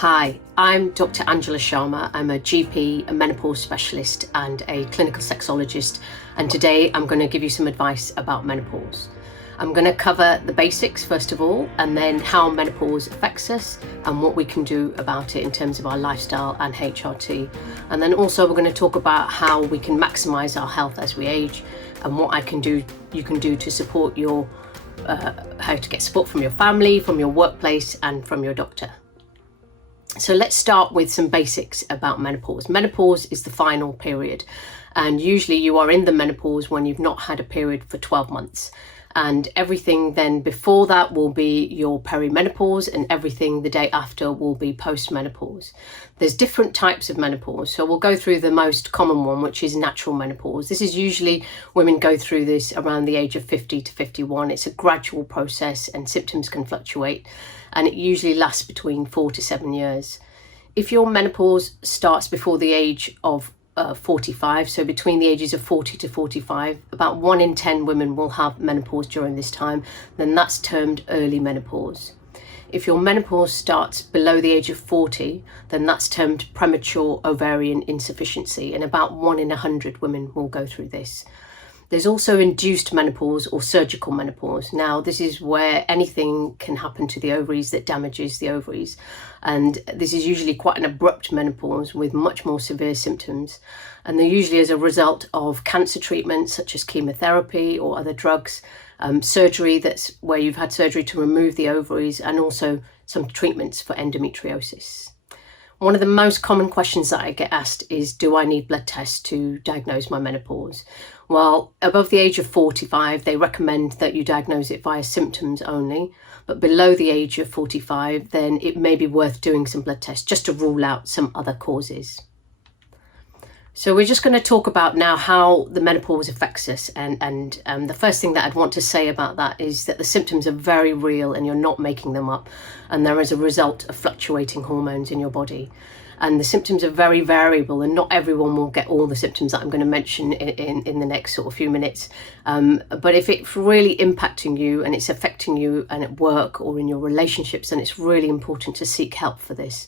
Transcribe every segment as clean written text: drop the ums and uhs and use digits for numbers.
Hi, I'm Dr Angela Sharma. I'm a GP, a menopause specialist and a clinical sexologist, and today I'm going to give you some advice about menopause. I'm going to cover the basics first of all, and then how menopause affects us and what we can do about it in terms of our lifestyle and HRT. And then also we're going to talk about how we can maximise our health as we age and what you can do to support your how to get support from your family, from your workplace and from your doctor. So let's start with some basics about menopause. Menopause is the final period, and usually you are in the menopause when you've not had a period for 12 months. And everything then before that will be your perimenopause, and everything the day after will be postmenopause. There's different types of menopause. So we'll go through the most common one, which is natural menopause. This is usually women go through this around the age of 50 to 51. It's a gradual process and symptoms can fluctuate, and it usually lasts between 4 to 7 years. If your menopause starts before the age of 45, so between the ages of 40 to 45, about 1 in 10 women will have menopause during this time, then that's termed early menopause. If your menopause starts below the age of 40, then that's termed premature ovarian insufficiency, and about 1 in 100 women will go through this. There's also induced menopause or surgical menopause. Now, this is where anything can happen to the ovaries that damages the ovaries. And this is usually quite an abrupt menopause with much more severe symptoms. And they're usually as a result of cancer treatments such as chemotherapy or other drugs, surgery, that's where you've had surgery to remove the ovaries, and also some treatments for endometriosis. One of the most common questions that I get asked is, do I need blood tests to diagnose my menopause? Well, above the age of 45, they recommend that you diagnose it via symptoms only. But below the age of 45, then it may be worth doing some blood tests just to rule out some other causes. So we're just going to talk about now how the menopause affects us. And the first thing that I'd want to say about that is that the symptoms are very real and you're not making them up. And they're as a result of fluctuating hormones in your body. And the symptoms are very variable, and not everyone will get all the symptoms that I'm going to mention in the next sort of few minutes. But if it's really impacting you and it's affecting you and at work or in your relationships, then it's really important to seek help for this.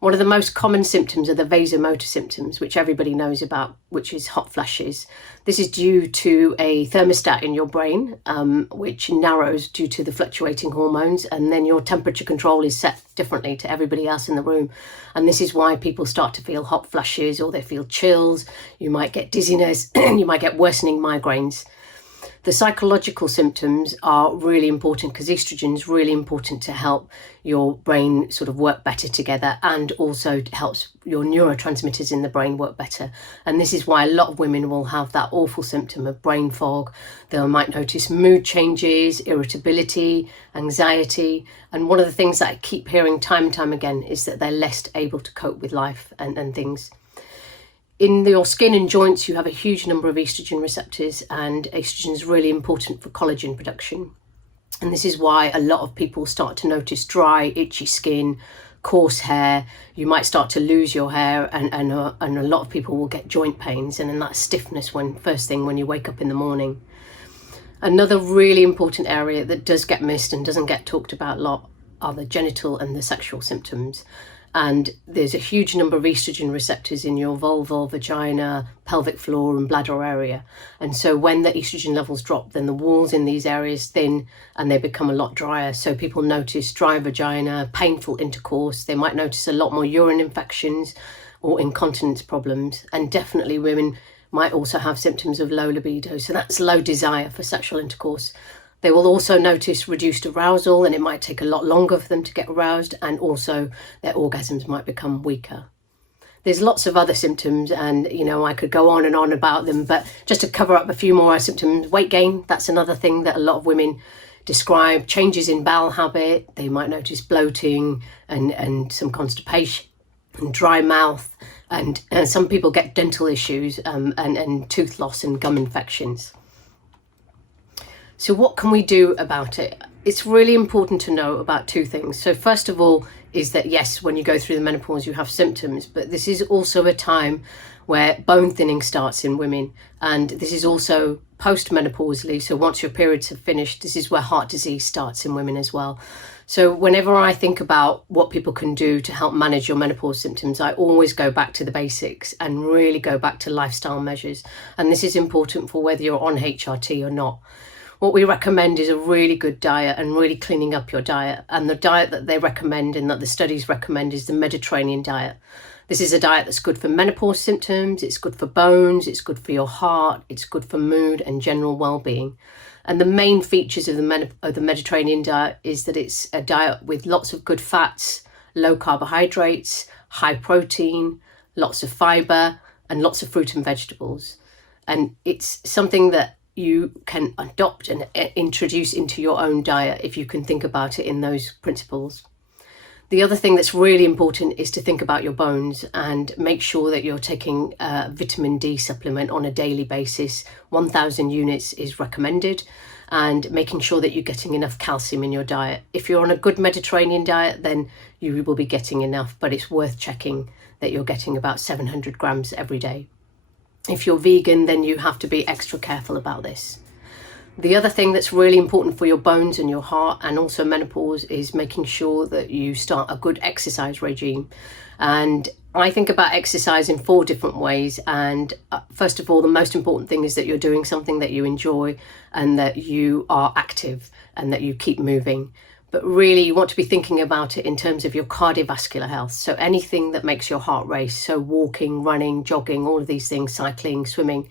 One of the most common symptoms are the vasomotor symptoms, which everybody knows about, which is hot flashes. This is due to a thermostat in your brain, which narrows due to the fluctuating hormones, and then your temperature control is set differently to everybody else in the room. And this is why people start to feel hot flashes, or they feel chills. You might get dizziness, you might get worsening migraines. The psychological symptoms are really important because estrogen is really important to help your brain sort of work better together, and also helps your neurotransmitters in the brain work better. And this is why a lot of women will have that awful symptom of brain fog. They might notice mood changes, irritability, anxiety. And one of the things that I keep hearing time and time again is that they're less able to cope with life and things. In your skin and joints, you have a huge number of estrogen receptors, and estrogen is really important for collagen production. And this is why a lot of people start to notice dry, itchy skin, coarse hair. You might start to lose your hair, and a lot of people will get joint pains, and then that stiffness first thing when you wake up in the morning. Another really important area that does get missed and doesn't get talked about a lot are the genital and the sexual symptoms. And there's a huge number of estrogen receptors in your vulva, vagina, pelvic floor and bladder area. And so when the estrogen levels drop, then the walls in these areas thin and they become a lot drier. So people notice dry vagina, painful intercourse. They might notice a lot more urine infections or incontinence problems. And definitely women might also have symptoms of low libido. So that's low desire for sexual intercourse. They will also notice reduced arousal, and it might take a lot longer for them to get aroused, and also their orgasms might become weaker. There's lots of other symptoms, and I could go on and on about them, but just to cover up a few more symptoms, weight gain, that's another thing that a lot of women describe. Changes in bowel habit, they might notice bloating and some constipation and dry mouth, and some people get dental issues and tooth loss and gum infections. So what can we do about it? it's really important to know about two things. So first of all is that yes, when you go through the menopause you have symptoms, but this is also a time where bone thinning starts in women, and this is also post-menopausally. So once your periods have finished, this is where heart disease starts in women as well. So whenever I think about what people can do to help manage your menopause symptoms, I always go back to the basics and really go back to lifestyle measures. And this is important for whether you're on HRT or not. What we recommend is a really good diet and really cleaning up your diet. And the diet that they recommend and that the studies recommend is the Mediterranean diet. This is a diet that's good for menopause symptoms, it's good for bones, it's good for your heart, it's good for mood and general well-being. And the main features of the Mediterranean diet is that it's a diet with lots of good fats, low carbohydrates, high protein, lots of fibre, and lots of fruit and vegetables. And it's something that you can adopt and introduce into your own diet if you can think about it in those principles. The other thing that's really important is to think about your bones and make sure that you're taking a vitamin D supplement on a daily basis. 1,000 units is recommended, and making sure that you're getting enough calcium in your diet. If you're on a good Mediterranean diet, then you will be getting enough, but it's worth checking that you're getting about 700 grams every day. If you're vegan, then you have to be extra careful about this. The other thing that's really important for your bones and your heart and also menopause is making sure that you start a good exercise regime. And I think about exercise in 4 different ways. And first of all, the most important thing is that you're doing something that you enjoy and that you are active and that you keep moving. But really, you want to be thinking about it in terms of your cardiovascular health. So anything that makes your heart race, so walking, running, jogging, all of these things, cycling, swimming.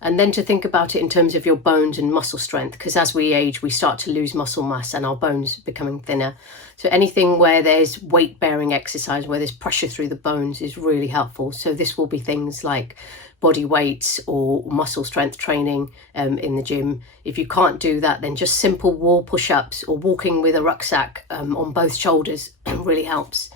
And then to think about it in terms of your bones and muscle strength, because as we age, we start to lose muscle mass and our bones becoming thinner. So anything where there's weight-bearing exercise, where there's pressure through the bones is really helpful. So this will be things like body weights or muscle strength training in the gym. If you can't do that, then just simple wall push-ups or walking with a rucksack on both shoulders really helps.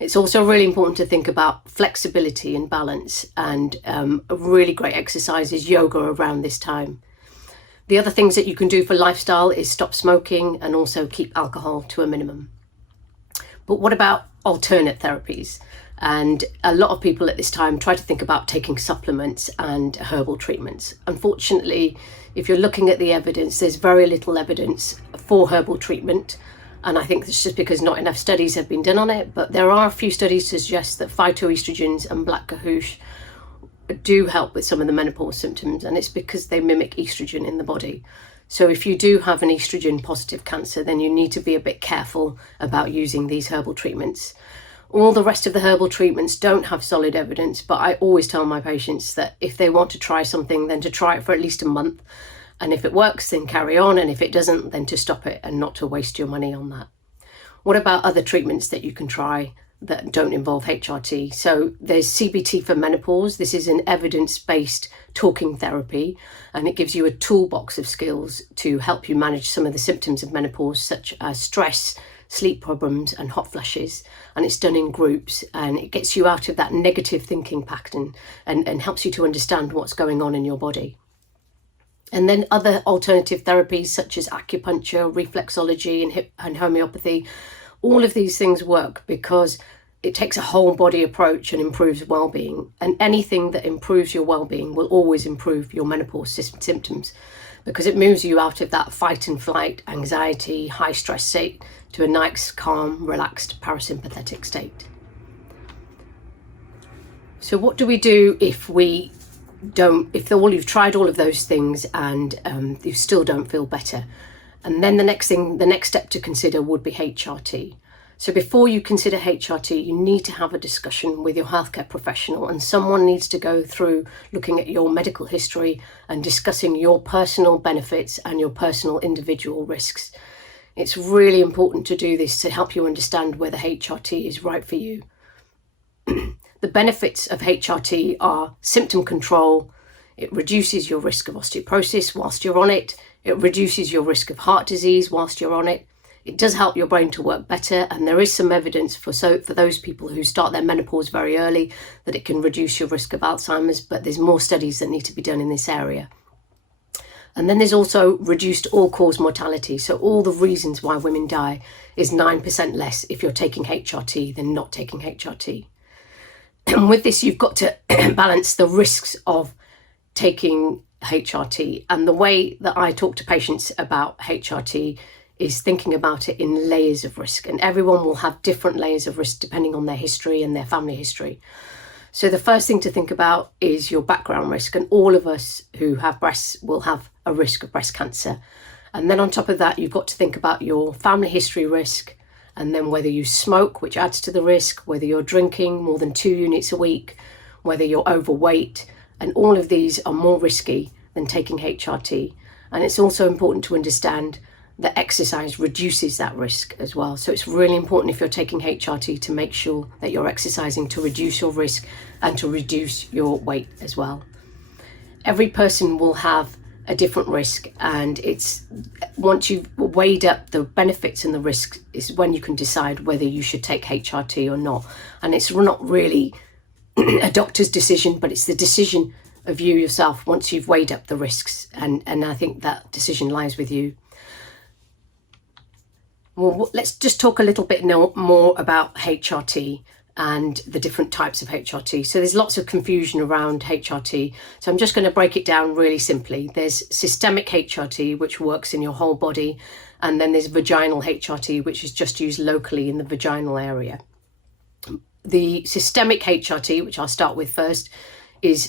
It's also really important to think about flexibility and balance, and a really great exercise is yoga around this time. The other things that you can do for lifestyle is stop smoking and also keep alcohol to a minimum. But what about alternate therapies? And a lot of people at this time try to think about taking supplements and herbal treatments. Unfortunately, if you're looking at the evidence, there's very little evidence for herbal treatment. And I think it's just because not enough studies have been done on it. But there are a few studies to suggest that phytoestrogens and black cahoot do help with some of the menopause symptoms. And it's because they mimic estrogen in the body. So if you do have an estrogen positive cancer, then you need to be a bit careful about using these herbal treatments. All the rest of the herbal treatments don't have solid evidence, but I always tell my patients that if they want to try something, then to try it for at least a month. And if it works, then carry on. And if it doesn't, then to stop it and not to waste your money on that. What about other treatments that you can try that don't involve HRT? So there's CBT for menopause. This is an evidence-based talking therapy, and it gives you a toolbox of skills to help you manage some of the symptoms of menopause, such as stress, sleep problems and hot flushes. And it's done in groups, and it gets you out of that negative thinking pattern and helps you to understand what's going on in your body. And then other alternative therapies such as acupuncture, reflexology and homeopathy, all of these things work because it takes a whole body approach and improves well-being. And anything that improves your well-being will always improve your menopause symptoms, because it moves you out of that fight and flight, anxiety, high stress state to a nice, calm, relaxed, parasympathetic state. So what do we do if you've tried all of those things and you still don't feel better? And then the next step to consider would be HRT. So before you consider HRT, you need to have a discussion with your healthcare professional, and someone needs to go through looking at your medical history and discussing your personal benefits and your personal individual risks. It's really important to do this to help you understand whether HRT is right for you. The benefits of HRT are symptom control. It reduces your risk of osteoporosis whilst you're on it. It reduces your risk of heart disease whilst you're on it. It does help your brain to work better, and there is some evidence for those people who start their menopause very early that it can reduce your risk of Alzheimer's, but there's more studies that need to be done in this area. And then there's also reduced all-cause mortality. So all the reasons why women die is 9% less if you're taking HRT than not taking HRT. And with this, you've got to balance the risks of taking HRT. And the way that I talk to patients about HRT is thinking about it in layers of risk. And everyone will have different layers of risk depending on their history and their family history. So the first thing to think about is your background risk. And all of us who have breasts will have a risk of breast cancer. And then on top of that, you've got to think about your family history risk, and then whether you smoke, which adds to the risk, whether you're drinking more than 2 units a week, whether you're overweight, and all of these are more risky than taking HRT. And it's also important to understand that exercise reduces that risk as well. So it's really important if you're taking HRT to make sure that you're exercising to reduce your risk and to reduce your weight as well. Every person will have a different risk, and it's once you've weighed up the benefits and the risks is when you can decide whether you should take HRT or not. And it's not really a doctor's decision, but it's the decision of you yourself once you've weighed up the risks, and I think that decision lies with you. Well, let's just talk a little bit more about HRT and the different types of HRT. So there's lots of confusion around HRT. So I'm just going to break it down really simply. There's systemic HRT, which works in your whole body. And then there's vaginal HRT, which is just used locally in the vaginal area. The systemic HRT, which I'll start with first,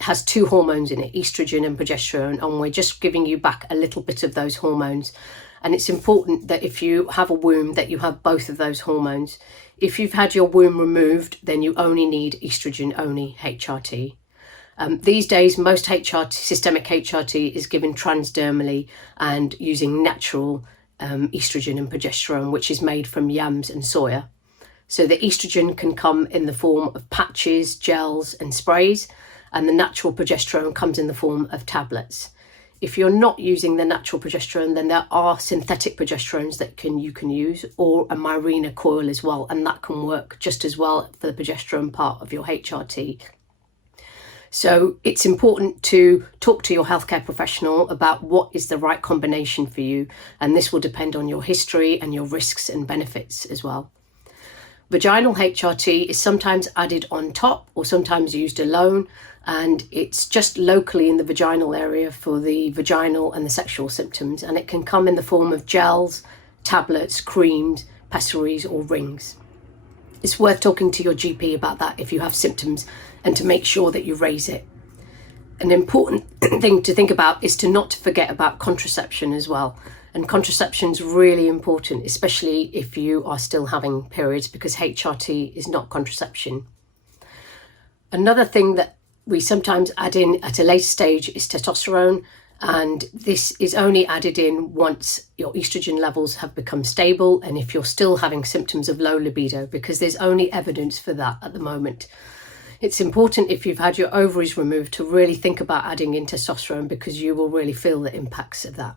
has 2 hormones in it, estrogen and progesterone. And we're just giving you back a little bit of those hormones. And it's important that if you have a womb, that you have both of those hormones. If you've had your womb removed, then you only need estrogen-only HRT. These days, most systemic HRT is given transdermally and using natural estrogen and progesterone, which is made from yams and soya. So the estrogen can come in the form of patches, gels and sprays, and the natural progesterone comes in the form of tablets. If you're not using the natural progesterone, then there are synthetic progesterones that you can use, or a Mirena coil as well, and that can work just as well for the progesterone part of your HRT. So it's important to talk to your healthcare professional about what is the right combination for you, and this will depend on your history and your risks and benefits as well. Vaginal HRT is sometimes added on top or sometimes used alone, and it's just locally in the vaginal area for the vaginal and the sexual symptoms, and it can come in the form of gels, tablets, creams, pessaries or rings. It's worth talking to your GP about that if you have symptoms, and to make sure that you raise it. An important thing to think about is to not forget about contraception as well. And contraception is really important, especially if you are still having periods, because HRT is not contraception. Another thing that we sometimes add in at a later stage is testosterone, and this is only added in once your estrogen levels have become stable and if you're still having symptoms of low libido, because there's only evidence for that at the moment. It's important if you've had your ovaries removed to really think about adding in testosterone, because you will really feel the impacts of that.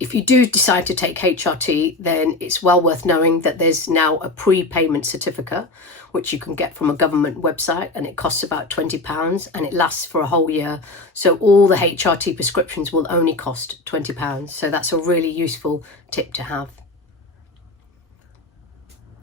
If you do decide to take HRT, then it's well worth knowing that there's now a prepayment certificate, which you can get from a government website, and it costs about £20 and it lasts for a whole year. So all the HRT prescriptions will only cost £20. So that's a really useful tip to have.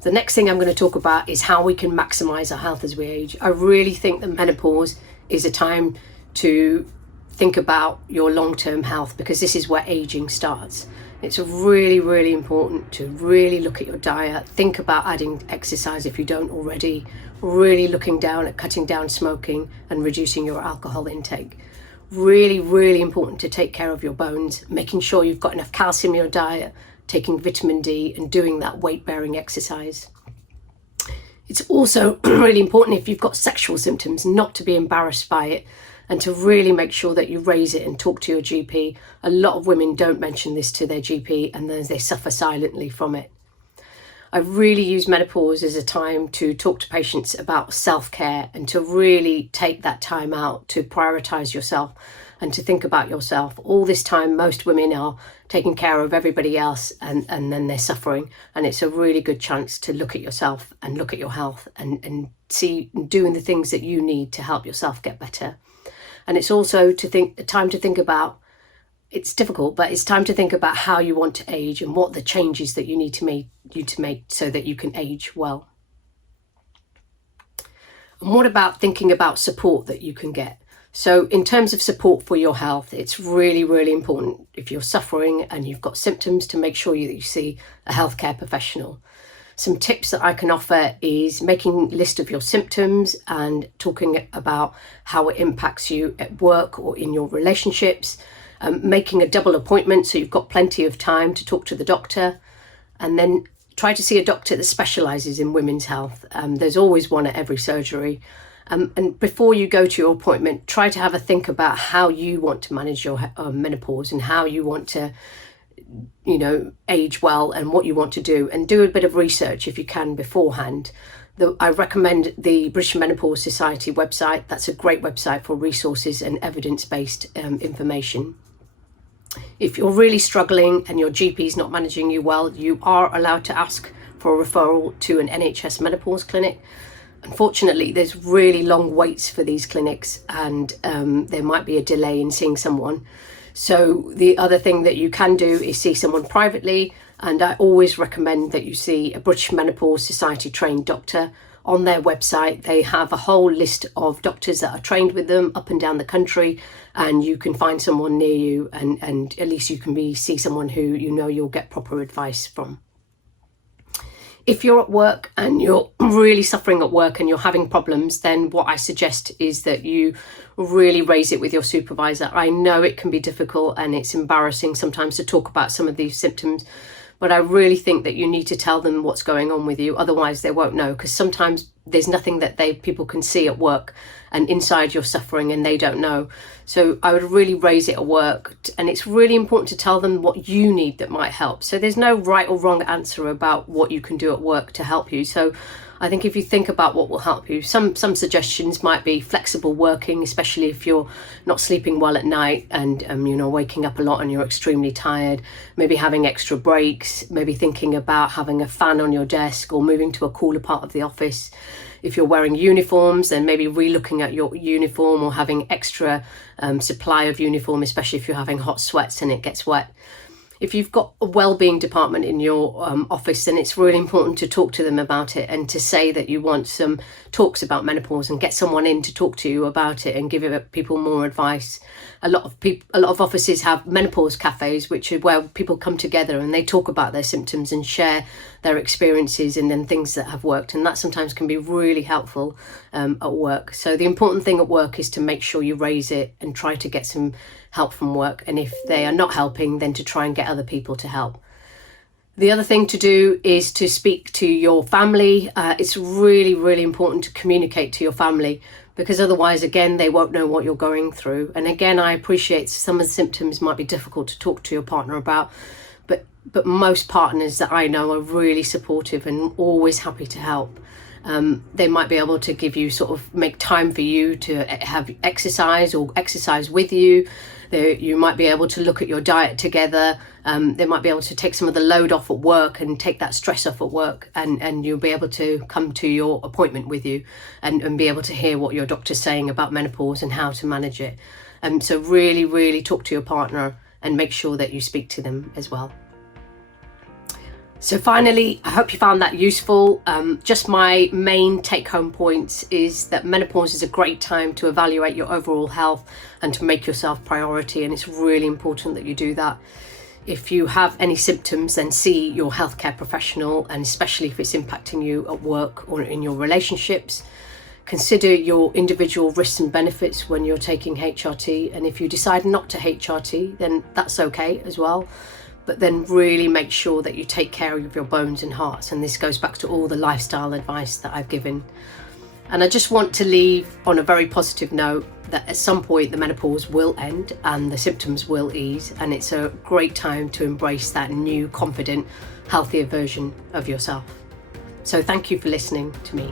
The next thing I'm going to talk about is how we can maximize our health as we age. I really think that menopause is a time to think about your long-term health, because this is where aging starts. It's really, really important to really look at your diet, think about adding exercise if you don't already, really looking down at cutting down smoking and reducing your alcohol intake. Really, really important to take care of your bones, making sure you've got enough calcium in your diet, taking vitamin D and doing that weight-bearing exercise. It's also really important if you've got sexual symptoms not to be embarrassed by it, and to really make sure that you raise it and talk to your GP. A lot of women don't mention this to their GP, and then they suffer silently from it. I really use menopause as a time to talk to patients about self-care, and to really take that time out to prioritise yourself and to think about yourself. All this time, most women are taking care of everybody else, and then they're suffering. And it's a really good chance to look at yourself and look at your health and see doing the things that you need to help yourself get better. And it's also time to think about it's difficult, but it's time to think about how you want to age and what the changes that you need to make so that you can age well. And what about thinking about support that you can get? So in terms of support for your health, it's really, really important if you're suffering and you've got symptoms to make sure that you see a healthcare professional. Some tips that I can offer is making a list of your symptoms and talking about how it impacts you at work or in your relationships, making a double appointment so you've got plenty of time to talk to the doctor, and then try to see a doctor that specialises in women's health. There's always one at every surgery. And before you go to your appointment, try to have a think about how you want to manage your menopause and how you want to, age well and what you want to do, and do a bit of research if you can beforehand. I recommend the British Menopause Society website. That's a great website for resources and evidence-based information. If you're really struggling and your GP is not managing you well, you are allowed to ask for a referral to an NHS menopause clinic. Unfortunately, there's really long waits for these clinics, and there might be a delay in seeing someone. So the other thing that you can do is see someone privately, and I always recommend that you see a British Menopause Society trained doctor. On their website, they have a whole list of doctors that are trained with them up and down the country, and you can find someone near you, and at least you can see someone who you'll get proper advice from. If you're at work and you're really suffering at work and you're having problems, then what I suggest is that you really raise it with your supervisor. I know it can be difficult and it's embarrassing sometimes to talk about some of these symptoms, but I really think that you need to tell them what's going on with you. Otherwise they won't know, because sometimes there's nothing that people can see at work, and inside you're suffering and they don't know. So I would really raise it at work, and it's really important to tell them what you need that might help. So there's no right or wrong answer about what you can do at work to help you. So I think if you think about what will help you, some suggestions might be flexible working, especially if you're not sleeping well at night and waking up a lot and you're extremely tired. Maybe having extra breaks, maybe thinking about having a fan on your desk or moving to a cooler part of the office. If you're wearing uniforms, then maybe re-looking at your uniform or having extra supply of uniform, especially if you're having hot sweats and it gets wet. If you've got a wellbeing department in your office, then it's really important to talk to them about it and to say that you want some talks about menopause and get someone in to talk to you about it and give people more advice. A lot of offices have menopause cafes, which are where people come together and they talk about their symptoms and share their experiences and then things that have worked, and that sometimes can be really helpful at work. So the important thing at work is to make sure you raise it and try to get some help from work, and if they are not helping, then to try and get other people to help. The other thing to do is to speak to your family. It's really, really important to communicate to your family, because otherwise, again, they won't know what you're going through. And again, I appreciate some of the symptoms might be difficult to talk to your partner about, but most partners that I know are really supportive and always happy to help. They might be able to give you make time for you to have exercise or exercise with you. You might be able to look at your diet together. They might be able to take some of the load off at work and take that stress off at work, and you'll be able to come to your appointment with you and be able to hear what your doctor's saying about menopause and how to manage it. So really, really talk to your partner and make sure that you speak to them as well. So finally, I hope you found that useful. Just my main take-home points is that menopause is a great time to evaluate your overall health and to make yourself priority, and it's really important that you do that. If you have any symptoms, then see your healthcare professional, and especially if it's impacting you at work or in your relationships. Consider your individual risks and benefits when you're taking HRT, and if you decide not to HRT, then that's okay as well. But then really make sure that you take care of your bones and hearts. And this goes back to all the lifestyle advice that I've given. And I just want to leave on a very positive note that at some point the menopause will end and the symptoms will ease. And it's a great time to embrace that new, confident, healthier version of yourself. So thank you for listening to me.